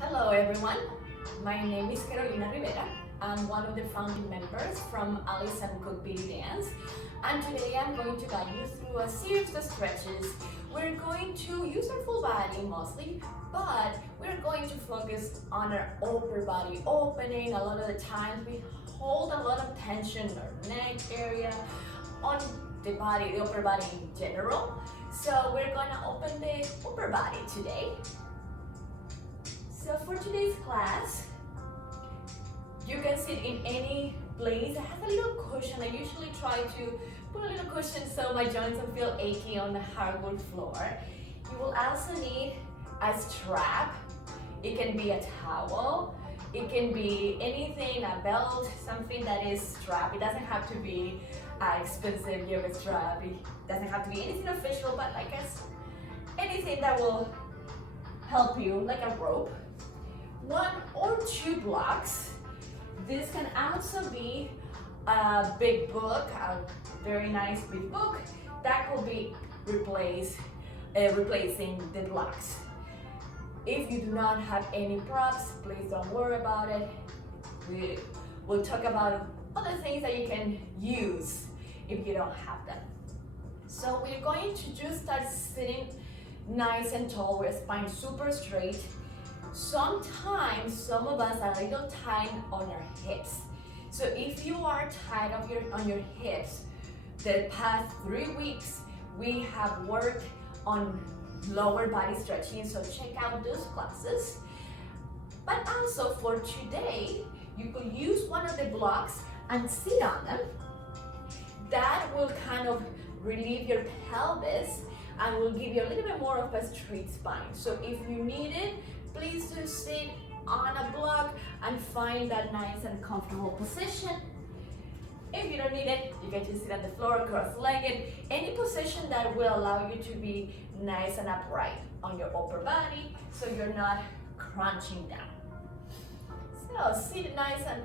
Hello everyone, my name is Carolina Rivera. I'm one of the founding members from Alice and Cook Beauty Dance, and today I'm going to guide you through a series of stretches. We're going to use our full body mostly, but we're going to focus on our upper body opening. A lot of the times we hold a lot of tension in our neck area, on the body, the upper body in general. So we're gonna open the upper body today. So for today's class, you can sit in any place that has a little cushion. I usually try to put a little cushion so my joints don't feel achy on the hardwood floor. You will also need a strap. It can be a towel. It can be anything, a belt, something that is strapped. It doesn't have to be expensive yoga strap. It doesn't have to be anything official, but like anything that will help you, like a rope. 1 or 2 blocks. This can also be a big book, a very nice big book that could be replacing the blocks. If you do not have any props, please don't worry about it. We will talk about other things that you can use if you don't have them. So we're going to just start sitting nice and tall with spine super straight. Sometimes some of us are a little tight on our hips. So if you are tight on your hips, the past 3 weeks we have worked on lower body stretching, so check out those classes. But also for today, you could use one of the blocks and sit on them. That will kind of relieve your pelvis and will give you a little bit more of a straight spine. So if you need it, please do sit on a block and find that nice and comfortable position. If you don't need it, you can just sit on the floor, cross-legged, any position that will allow you to be nice and upright on your upper body so you're not crunching down. So sit nice and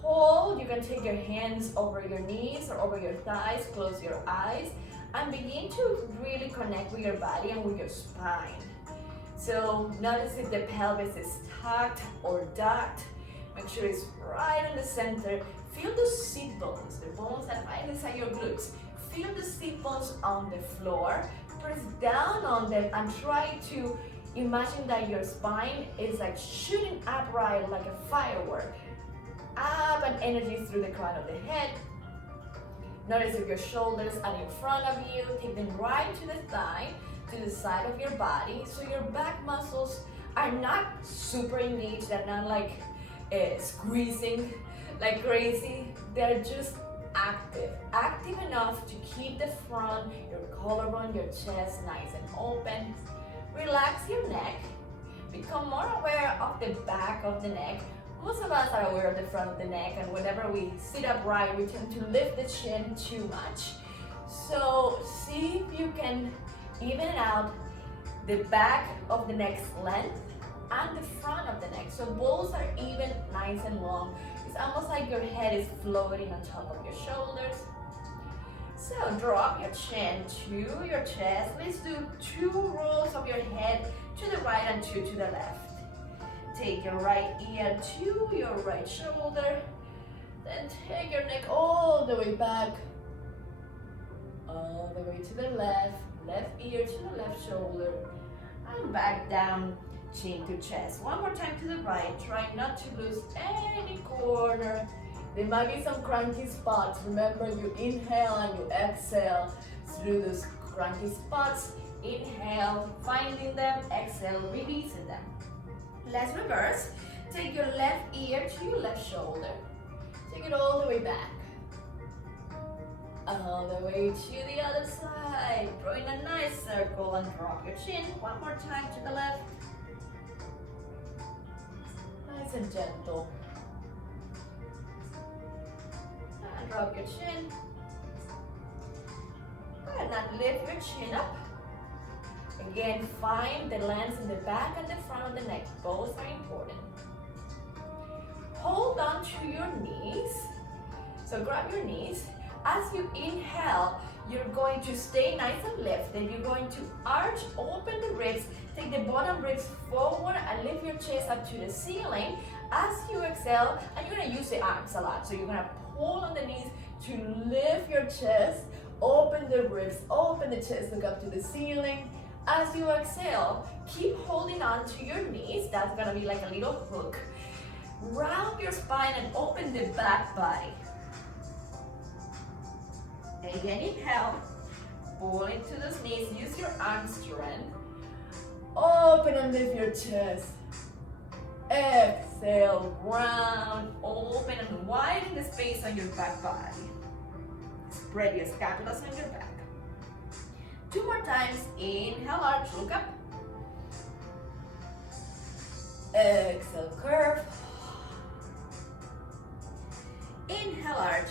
tall. You can take your hands over your knees or over your thighs, close your eyes, and begin to really connect with your body and with your spine. So notice if the pelvis is tucked or ducked. Make sure it's right in the center. Feel the sit bones, the bones that right inside your glutes. Feel the sit bones on the floor. Press down on them and try to imagine that your spine is like shooting upright like a firework. Up and energy through the crown of the head. Notice if your shoulders are in front of you. Take them right to the thigh, to the side of your body, so your back muscles are not super engaged. They're not like squeezing like crazy. They're just active enough to keep the front, your collarbone, your chest nice and open. Relax your neck. Become more aware of the back of the neck. Most of us are aware of the front of the neck, and whenever we sit upright, we tend to lift the chin too much. So see if you can even it out the back of the neck's length and the front of the neck. So both are even, nice and long. It's almost like your head is floating on top of your shoulders. So drop your chin to your chest. Let's do 2 rolls of your head to the right and 2 to the left. Take your right ear to your right shoulder. Then take your neck all the way back, all the way to the left. Left ear to the left shoulder, and back down, chin to chest. One more time to the right. Try not to lose any corner. There might be some cranky spots. Remember, you inhale and you exhale through those cranky spots. Inhale, finding them. Exhale, releasing them. Let's reverse. Take your left ear to your left shoulder. Take it all the way back. All the way to the other side. Drawing a nice circle and drop your chin. One more time to the left. Nice and gentle. And drop your chin. And now lift your chin up. Again, find the length in the back and the front of the neck. Both are important. Hold on to your knees. So grab your knees. As you inhale, you're going to stay nice and lifted. You're going to arch, open the ribs, take the bottom ribs forward and lift your chest up to the ceiling. As you exhale, and you're gonna use the arms a lot, so you're gonna pull on the knees to lift your chest, open the ribs, open the chest, look up to the ceiling. As you exhale, keep holding on to your knees. That's gonna be like a little hook. Round your spine and open the back body. Again, inhale, pull into those knees, use your arm strength. Open and lift your chest. Exhale, round, open and widen the space on your back body. Spread your scapulas on your back. 2 more times, inhale, arch, look up. Exhale, curve. Inhale, arch.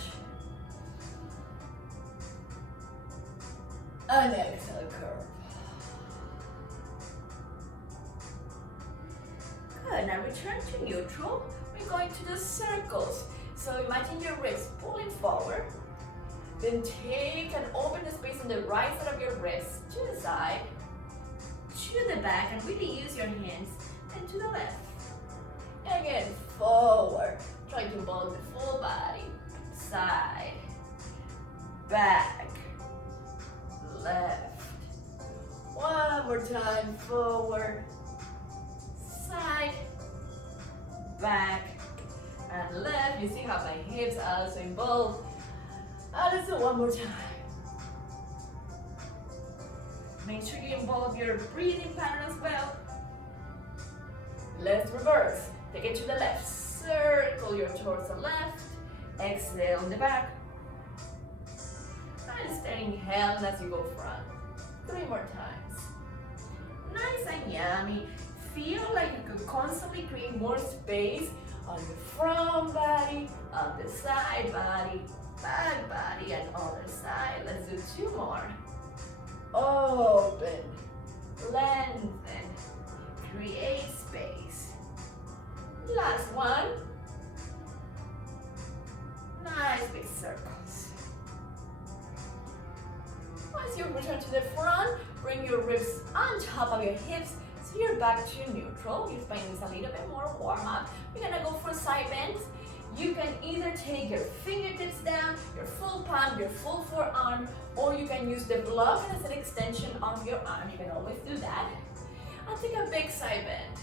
And exhale, curve. Good, now return to neutral. We're going to do circles. So imagine your ribs pulling forward. Then take and open the space on the right side of your ribs to the side, to the back, and really use your hands, and to the left. Again, forward. Try to involve the full body. Side, back, left. One more time, forward, side, back, and left. You see how my hips are also involved. Let's do one more time. Make sure you involve your breathing pattern as well. Let's reverse. Take it to the left. Circle your torso left. Exhale on the back. And stay inhaling as you go front. 3 more times. Nice and yummy. Feel like you could constantly create more space on the front body, on the side body, back body, and other side. Let's do 2 more. Open, lengthen, create space. Last one. Nice big circles. Once you return to the front, bring your ribs on top of your hips so you're back to neutral. Your spine is a little bit more warm up. We're gonna go for side bends. You can either take your fingertips down, your full palm, your full forearm, or you can use the block as an extension of your arm. You can always do that. I'll take a big side bend.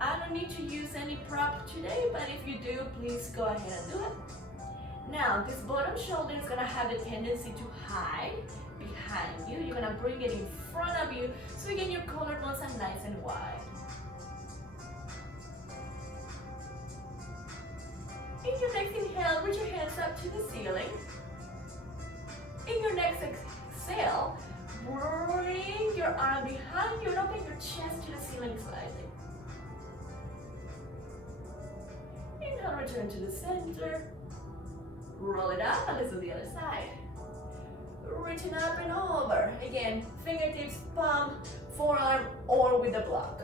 I don't need to use any prop today, but if you do, please go ahead and do it. Now, this bottom shoulder is gonna have a tendency to hide behind you. You're gonna bring it in front of you, so again, your collarbones are nice and wide. In your next inhale, reach your hands up to the ceiling. In your next exhale, bring your arm behind you and open your chest to the ceiling slightly. Inhale, return to the center. Roll it up, and let's do the other side. Reaching up and over. Again, fingertips, palm, forearm, or with the block.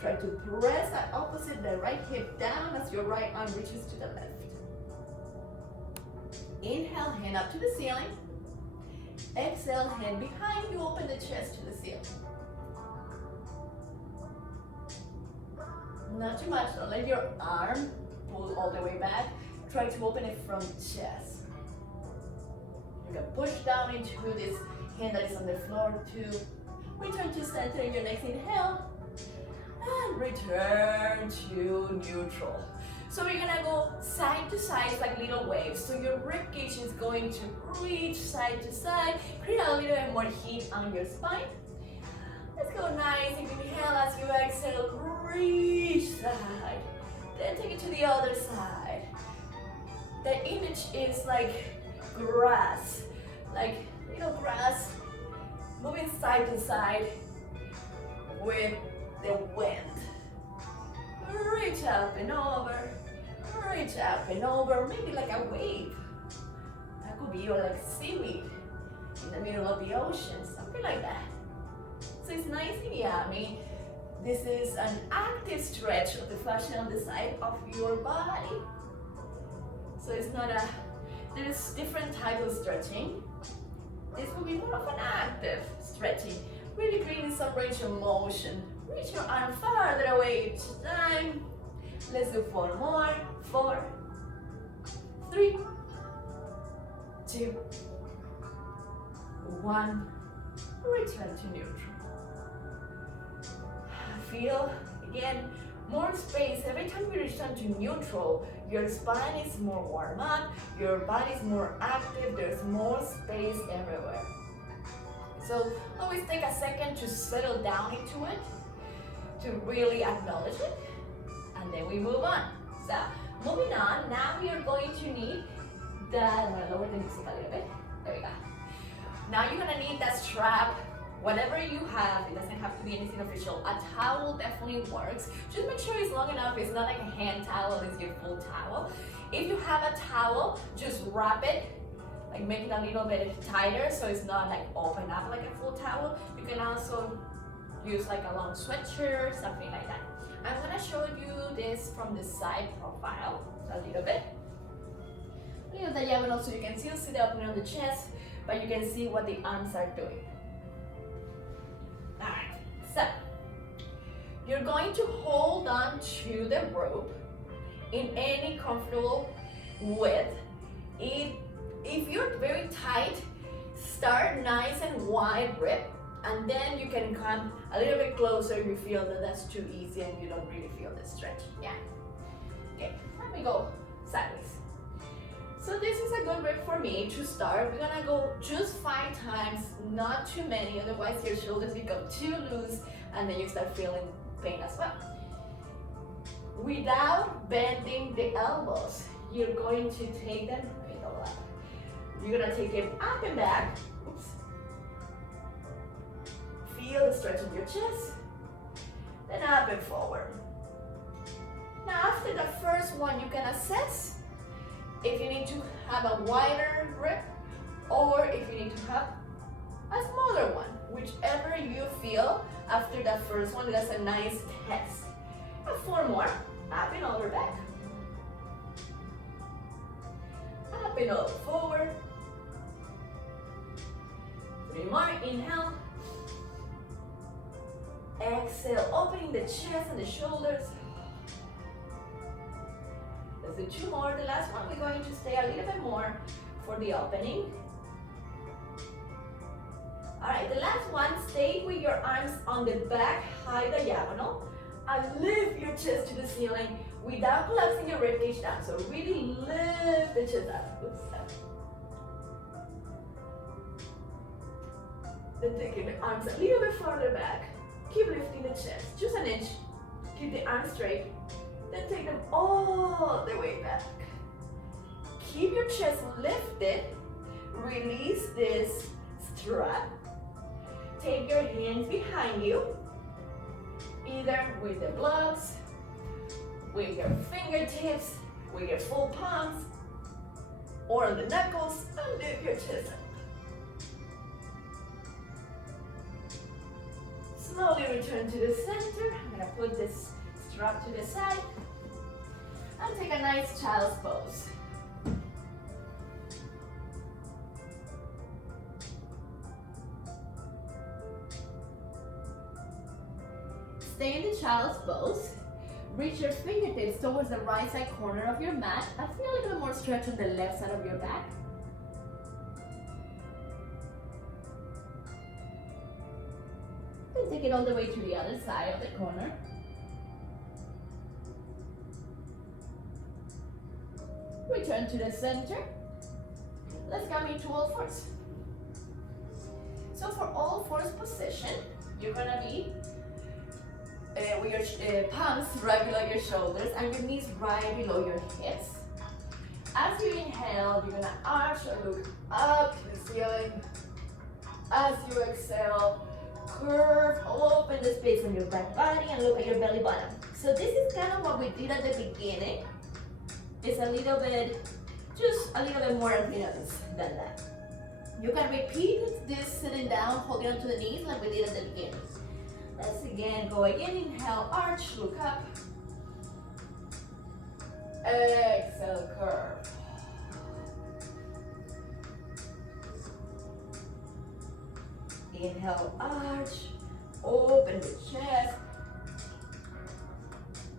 Try to press that opposite, the right hip down as your right arm reaches to the left. Inhale, hand up to the ceiling. Exhale, hand behind you, open the chest to the ceiling. Not too much, don't let your arm pull all the way back. Try to open it from chest. You can push down into this hand that is on the floor to return to center in your next inhale. And return to neutral. So we're gonna go side to side like little waves. So your rib cage is going to reach side to side, create a little bit more heat on your spine. Let's go nice. If you inhale as you exhale, reach side. Then take it to the other side. The image is like grass, like little grass moving side to side with the wind. Reach up and over, reach up and over, maybe like a wave. That could be like seaweed in the middle of the ocean, something like that. So it's nice and yummy. This is an active stretch of the fascia on the side of your body. So it's not there's different types of stretching. This will be more of active stretching, really creating some range of motion. Reach your arm farther away each time. Let's do 4 more. 4, 3, 2, 1. Return to neutral. Feel again more space. Every time you return to neutral, your spine is more warm up, your body is more active, there's more space everywhere. So always take a second to settle down into it, to really acknowledge it, and then we move on. So moving on, now we are going to need that. I'm going to lower the music a little bit. There we go. Now you're gonna need that strap, whatever you have. It doesn't have to be anything official. A towel definitely works. Just make sure it's long enough. It's not like a hand towel, it's your full towel. If you have a towel, just wrap it, like make it a little bit tighter so it's not like open up like a full towel. You can also use like a long sweatshirt, something like that. I'm gonna show you this from the side profile a little bit. A little diagonal so you can still see the opening on the chest, but you can see what the arms are doing. Alright, so you're going to hold on to the rope in any comfortable width. If you're very tight, start nice and wide grip, and then you can come a little bit closer if you feel that that's too easy and you don't really feel the stretch. Yeah. Okay, let me go sideways. So this is a good grip for me to start. We're gonna go just 5 times, not too many, otherwise your shoulders become too loose and then you start feeling pain as well. Without bending the elbows, you're going to take them, you're gonna take them up and back. Oops. Feel the stretch in your chest, then up and forward. Now after the first one, you can assess if you need to have a wider grip or if you need to have a smaller one, whichever you feel. After the first one, that's a nice test. 4 more, up and over back. Up and over forward. 3 more, inhale. Exhale, opening the chest and the shoulders. Let's do 2 more. The last one, we're going to stay a little bit more for the opening. All right, the last one, stay with your arms on the back, high diagonal, and lift your chest to the ceiling without collapsing your ribcage down. So really lift the chest up. Oops. Then taking the arms a little bit farther back. Keep lifting the chest, just an inch. Keep the arms straight. Then take them all the way back. Keep your chest lifted. Release this strap. Take your hands behind you, either with the blocks, with your fingertips, with your full palms, or on the knuckles, and lift your chest up. Slowly return to the center. I'm gonna put this strap to the side and take a nice child's pose. Stay in the child's pose. Reach your fingertips towards the right side corner of your mat and feel a little bit more stretch on the left side of your back. Then take it all the way to the other side of the corner. Return to the center. Let's come into all fours. So for all fours position, you're gonna be with your palms right below your shoulders and your knees right below your hips. As you inhale, you're gonna arch or look up to the ceiling. As you exhale, curve, open the space on your back body and look at your belly button. So this is kind of what we did at the beginning. It's a little bit, just a little bit more advanced than that. You can repeat this sitting down, holding onto the knees like we did at the beginning. Let's again go again. Inhale, arch, look up. Exhale, curve. Inhale, arch, open the chest.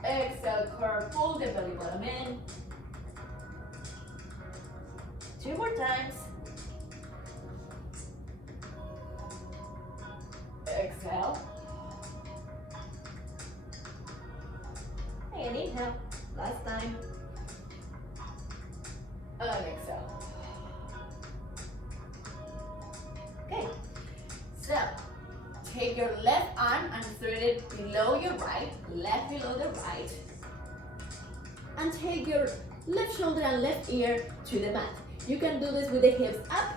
Exhale, curve, pull the belly button in. 2 more times. Exhale. And inhale, last time. And exhale. Okay, so take your left arm and thread it below your right, left below the right. And take your left shoulder and left ear to the mat. You can do this with the hips up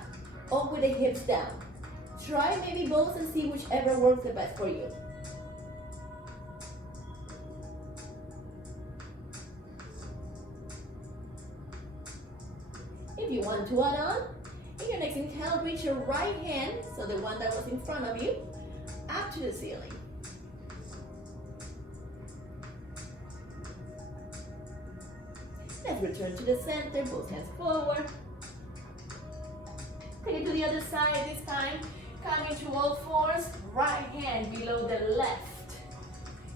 or with the hips down. Try maybe both and see whichever works the best for you. If you want to add on, in your next inhale, reach your right hand, so the one that was in front of you, up to the ceiling. Let's return to the center, both hands forward. Take it to the other side this time. Coming to all fours, right hand below the left.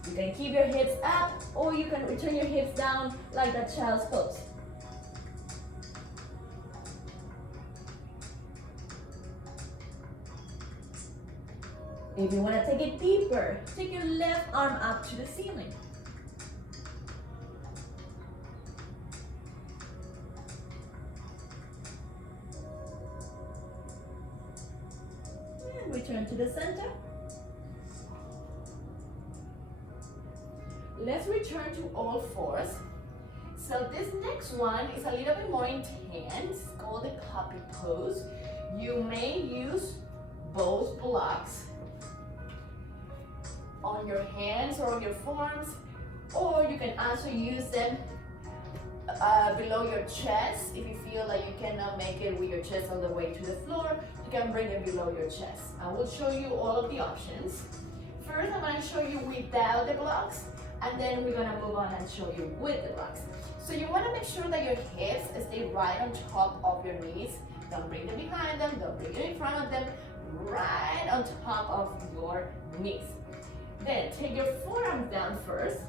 You can keep your hips up or you can return your hips down like that child's pose. If you want to take it deeper, take your left arm up to the ceiling. And return to the center. Let's return to all fours. So this next one is a little bit more intense, called the puppy pose. You may use both blocks on your hands or on your forearms, or you can also use them below your chest. If you feel like you cannot make it with your chest all the way to the floor, you can bring it below your chest. I will show you all of the options. First, I'm going to show you without the blocks, and then we're going to move on and show you with the blocks. So you want to make sure that your hips stay right on top of your knees. Don't bring them behind them, don't bring them in front of them, right on top of your knees. Then take your forearms down first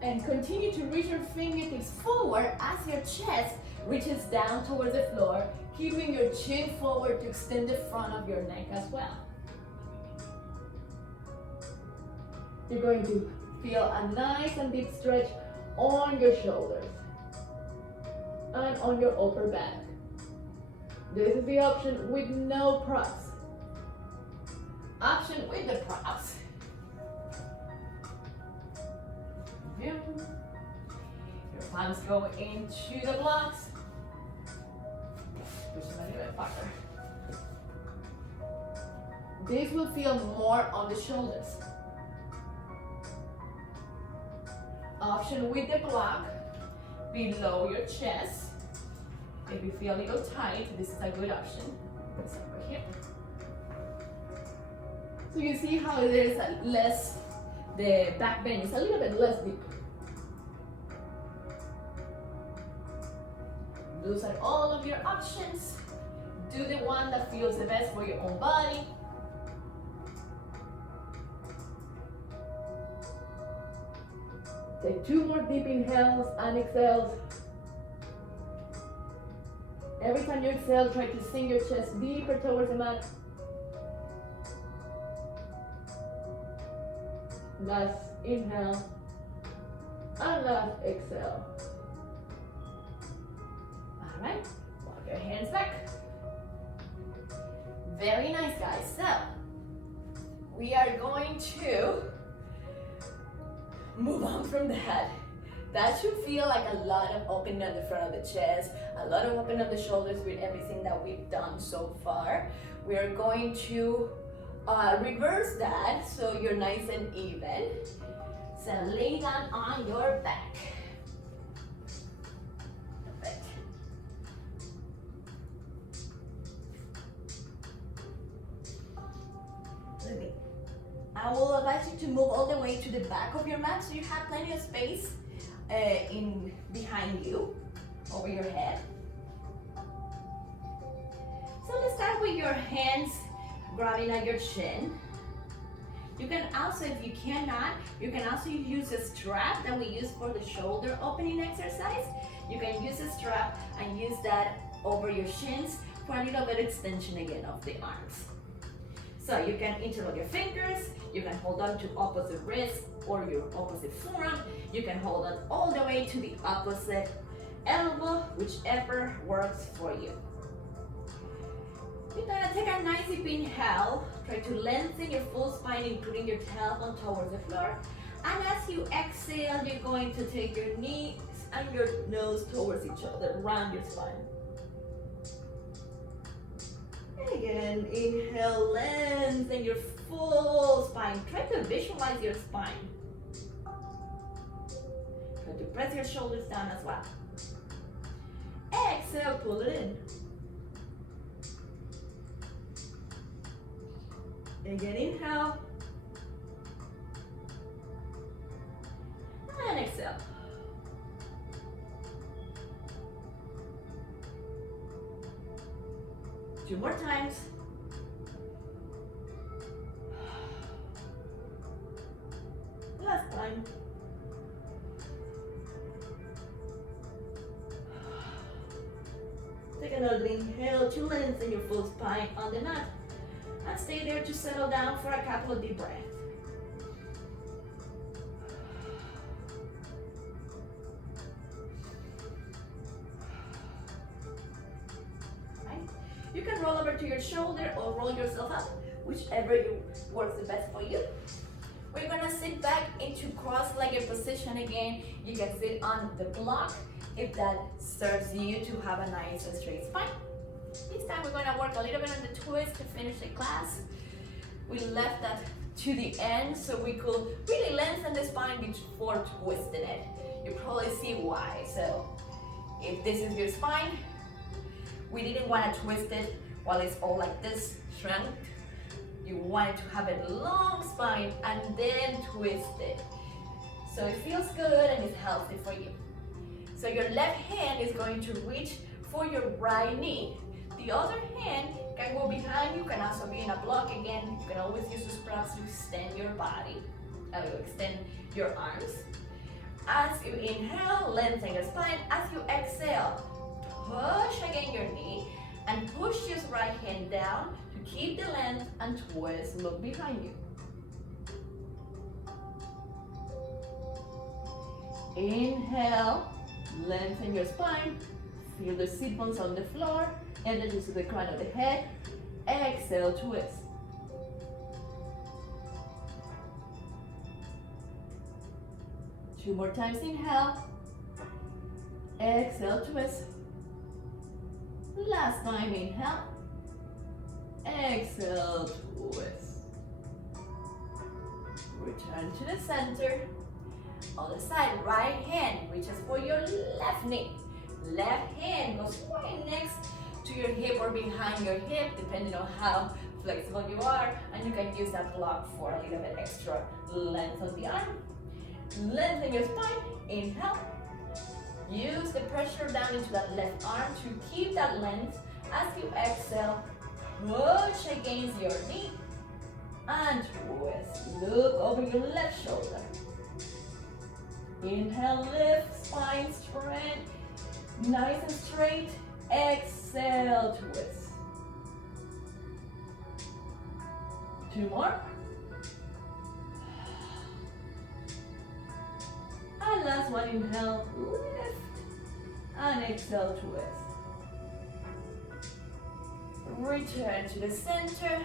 and continue to reach your fingertips forward as your chest reaches down towards the floor, keeping your chin forward to extend the front of your neck as well. You're going to feel a nice and deep stretch on your shoulders and on your upper back. This is the option with no props. Option with the props. Your palms go into the blocks. Push them a little bit farther. This will feel more on the shoulders. Option with the block below your chest. If you feel a little tight, this is a good option. This over here. So you see how there's less, the back bend is a little bit less deep. Those are all of your options. Do the one that feels the best for your own body. Take 2 more deep inhales and exhales. Every time you exhale, try to sink your chest deeper towards the mat. Last inhale and last exhale. All right, walk your hands back. Very nice, guys. So we are going to move on from that. That should feel like a lot of opening at the front of the chest, a lot of opening of the shoulders with everything that we've done so far. We are going to reverse that so you're nice and even. So lay down on your back. Perfect. I will advise you to move all the way to the back of your mat so you have plenty of space in behind you, over your head. So let's start with your hands grabbing at your chin. You can also, if you cannot, you can also use a strap that we use for the shoulder opening exercise. You can use a strap and use that over your shins for a little bit extension again of the arms. So you can interlock your fingers, you can hold on to opposite wrist or your opposite forearm, you can hold on all the way to the opposite elbow, whichever works for you. You're gonna take a nice deep inhale, try to lengthen your full spine, including your tailbone towards the floor. And as you exhale, you're going to take your knees and your nose towards each other, round your spine. Again, inhale, lengthen your full spine. Try to visualize your spine. Try to press your shoulders down as well. Exhale, pull it in. Again, inhale. And exhale. Two more times. Last time. Take another inhale to lengthen your full spine on the mat. And stay there to settle down for a couple of deep breaths. You can roll over to your shoulder or roll yourself up, whichever works the best for you. We're gonna sit back into cross-legged position again. You can sit on the block if that serves you to have a nice and straight spine. This time we're gonna work a little bit on the twist to finish the class. We left that to the end so we could really lengthen the spine before twisting it. You probably see why. So if this is your spine, we didn't want to twist it while it's all like this, shrunk. You wanted to have a long spine and then twist it. So it feels good and it's healthy for you. So your left hand is going to reach for your right knee. The other hand can go behind you, can also be in a block again. You can always use the straps to extend your body, extend your arms. As you inhale, lengthen your spine. As you exhale, push again your knee and push your right hand down to keep the length and twist. Look behind you. Inhale, lengthen your spine. Feel the sit bones on the floor and then to the crown of the head. Exhale, twist. Two more times, inhale. Exhale, twist. Last time, inhale. Exhale, twist. Return to the center. Other side, right hand reaches for your left knee. Left hand goes right next to your hip or behind your hip, depending on how flexible you are. And you can use that block for a little bit extra length of the arm. Lengthen your spine. Inhale. Use the pressure down into that left arm to keep that length. As you exhale, push against your knee and twist. Look over your left shoulder. Inhale, lift, spine straight, nice and straight. Exhale, twist. Two more. And last one, inhale, lift, and exhale, twist. Return to the center.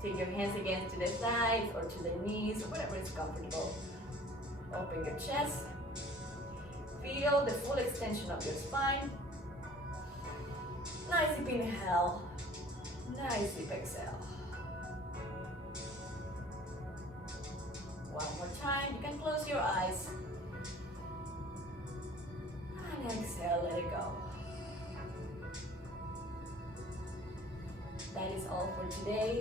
Take your hands again to the sides or to the knees, or whatever is comfortable. Open your chest. Feel the full extension of your spine. Nice deep inhale. Nice deep exhale. One more time. You can close your eyes. And exhale, let it go. That is all for today.